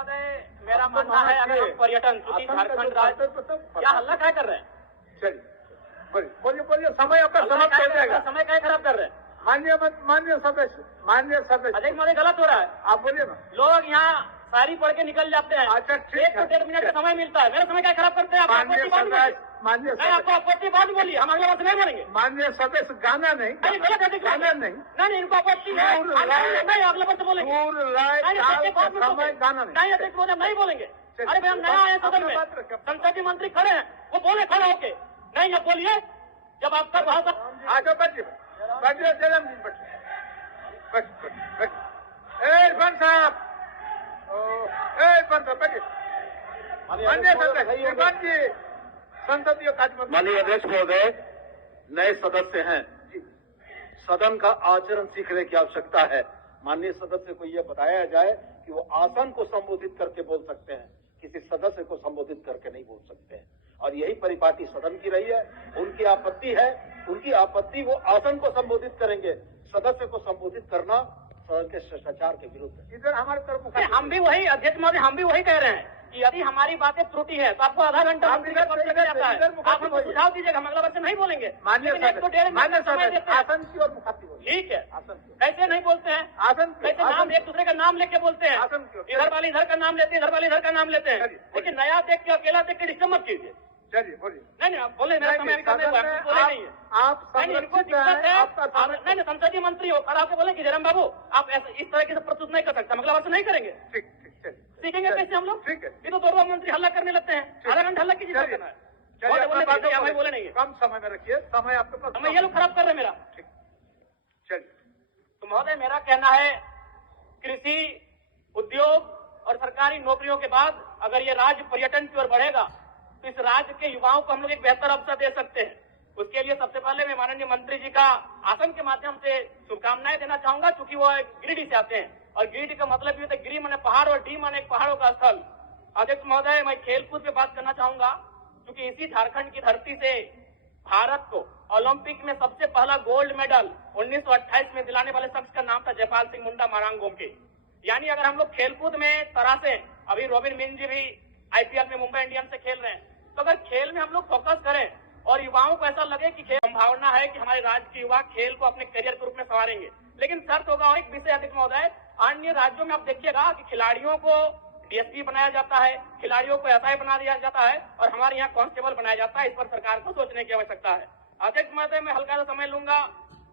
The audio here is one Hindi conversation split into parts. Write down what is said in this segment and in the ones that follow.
महोदय, मेरा मानना है अगर हम पर्यटन चूंकि झारखंड राज्य क्या हल्ला क्या कर रहे हैं? चलिए बोलिए बोलिए, समय आपका समाप्त हो जाएगा। समय क्या खराब कर रहे हैं? मान्य सदस्य अध्यक्ष महोदय, गलत हो रहा है। आप बोलिए ना। लोग यहाँ शायरी पढ़ के निकल जाते हैं। अच्छा, ठीक है। 1 से 1.5 मिनट का समय मिलता है, मेरा समय क्या खराब करते हैं आप? मान्य आपको आपत्ति बाद बोलिए, हम अगले वर्ष नहीं बोलेंगे। मान्य सदस्य गाना नहीं, गलत है, गाना नहीं, नहीं इनको आपत्ति है, नहीं अगले वर्ष बोलेंगे। समय गाना नहीं अध्यक्ष महोदय, नहीं बोलेंगे। अरे भाई, हम नया आए सदन में, संसदीय मंत्री खड़े हैं, वो बोले खड़े होके। नहीं अब बोलिए, जब आपका भाषा आगे बढ़िए जन्म दिन इरफान साहब, बैठिए। माननीय सदस्य इरफान जी, संसदीय कार्य मंत्री। माननीय अध्यक्ष महोदय, नए सदस्य हैं, सदन का आचरण सीखने की आवश्यकता है। माननीय सदस्य को यह बताया जाए कि वो आसन को संबोधित करके बोल सकते हैं, किसी सदस्य को संबोधित करके नहीं बोल सकते हैं। और यही परिपाटी सदन की रही है। उनकी आपत्ति है, उनकी आपत्ति वो आसन को संबोधित करेंगे, सदस्य को संबोधित करना सदन के शिष्टाचार के विरुद्ध है। इधर हमारे तरफ हम भी वही, अध्यक्ष महोदय, हम भी वही कह रहे हैं कि यदि हमारी बातें त्रुटि है तो आपको आधा घंटा मंत्री के पद से लग जाता है। आप हमको सुझाव दीजिएगा, हम अगला वर्ष नहीं बोलेंगे। मान्य लेकिन 1 से 1.5 मिनट का समय देते हैं। आसन की और मुखाती बोलिए। ठीक है, आसन की, कैसे नहीं बोलते हैं? आसन की, कैसे नाम एक दूसरे का नाम लेके बोलते हैं? आसन की, इधर वाले इधर का नाम लेते हैं, इधर वाले इधर का नाम लेते हैं। लेकिन नया देख के अकेला देख के डिस्टर्ब मत कीजिए। चलिए बोलिए। नहीं आप बोले, मेरा समय अभी करने बोले नहीं है। आप इनको दिक्कत है, नहीं संसदीय मंत्री हो, खड़ा होकर बोले कि जयराम बाबू आप ऐसे इस तरह से प्रस्तुत नहीं कर सकते, अगला वर्ष नहीं करेंगे। ठीक चलिए, सीखेंगे कैसे हम लोग? ठीक है। ये तो 2 मंत्री हल्ला करने लगते हैं, आधा घंटा हल्ला कीजिए। चलिए बोले नहीं है, कम समय में रखिए, समय आपके पास। समय ये लोग खराब कर रहे हैं मेरा। ठीक, चलिए। तो महोदय, मेरा कहना है कृषि, उद्योग और सरकारी नौकरियों के बाद अगर ये राज्य पर्यटन की ओर बढ़ेगा तो इस राज्य के युवाओं को हम लोग एक बेहतर अवसर दे सकते हैं। उसके लिए सबसे पहले मैं माननीय मंत्री जी का आसन के माध्यम से शुभकामनाएं देना चाहूंगा, क्योंकि वो गिरिडीह से आते हैं और गिरिडीह का मतलब ये होता है, गिरी माने पहाड़ और डी माने पहाड़ों का स्थल। अध्यक्ष महोदय, मैं खेलकूद पे बात करना चाहूंगा, क्योंकि इसी झारखंड की धरती से भारत को ओलंपिक में सबसे पहला गोल्ड मेडल 1928 में दिलाने वाले शख्स का नाम था जयपाल सिंह मुंडा मारांग गोमके। यानी अगर हम लोग खेलकूद में तरासे, अभी रॉबिन मिंज जी भी आईपीएल में मुंबई इंडियंस से खेल रहे हैं, तो अगर खेल में हम लोग फोकस करें और युवाओं को ऐसा लगे कि खेल, संभावना है कि हमारे राज्य के युवा खेल को अपने करियर के रूप में संवारेंगे। लेकिन शर्त होगा एक विषय, अध्यक्ष महोदय, अन्य राज्यों में आप देखिएगा कि खिलाड़ियों को डीएसपी बनाया जाता है, खिलाड़ियों को एसआई बना दिया जाता है और हमारे यहाँ कांस्टेबल बनाया जाता है। इस पर सरकार को सोचने की आवश्यकता है। अध्यक्ष महोदय, मैं हल्का सा समय लूंगा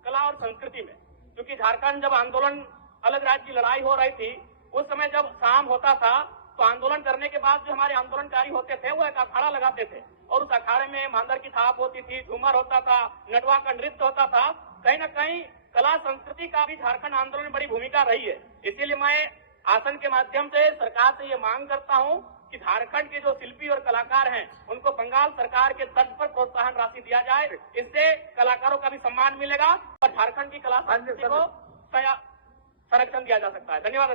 कला और संस्कृति में, क्योंकि झारखंड जब आंदोलन, अलग राज्य की लड़ाई हो रही थी, उस समय जब शाम होता था तो आंदोलन करने के बाद जो हमारे आंदोलनकारी होते थे वो एक अखाड़ा लगाते थे और उस अखाड़े में मांदर की थाप होती थी, झूमर होता था, नटवा का नृत्य होता था। कहीं न कहीं कला संस्कृति का भी झारखंड आंदोलन में बड़ी भूमिका रही है। इसीलिए मैं आसन के माध्यम से सरकार से ये मांग करता हूँ कि झारखंड के जो शिल्पी और कलाकार हैं उनको बंगाल सरकार के तर्ज पर प्रोत्साहन राशि दिया जाए। इससे कलाकारों का भी सम्मान मिलेगा और झारखंड की कला संस्कृति को संरक्षण दिया जा सकता है। धन्यवाद।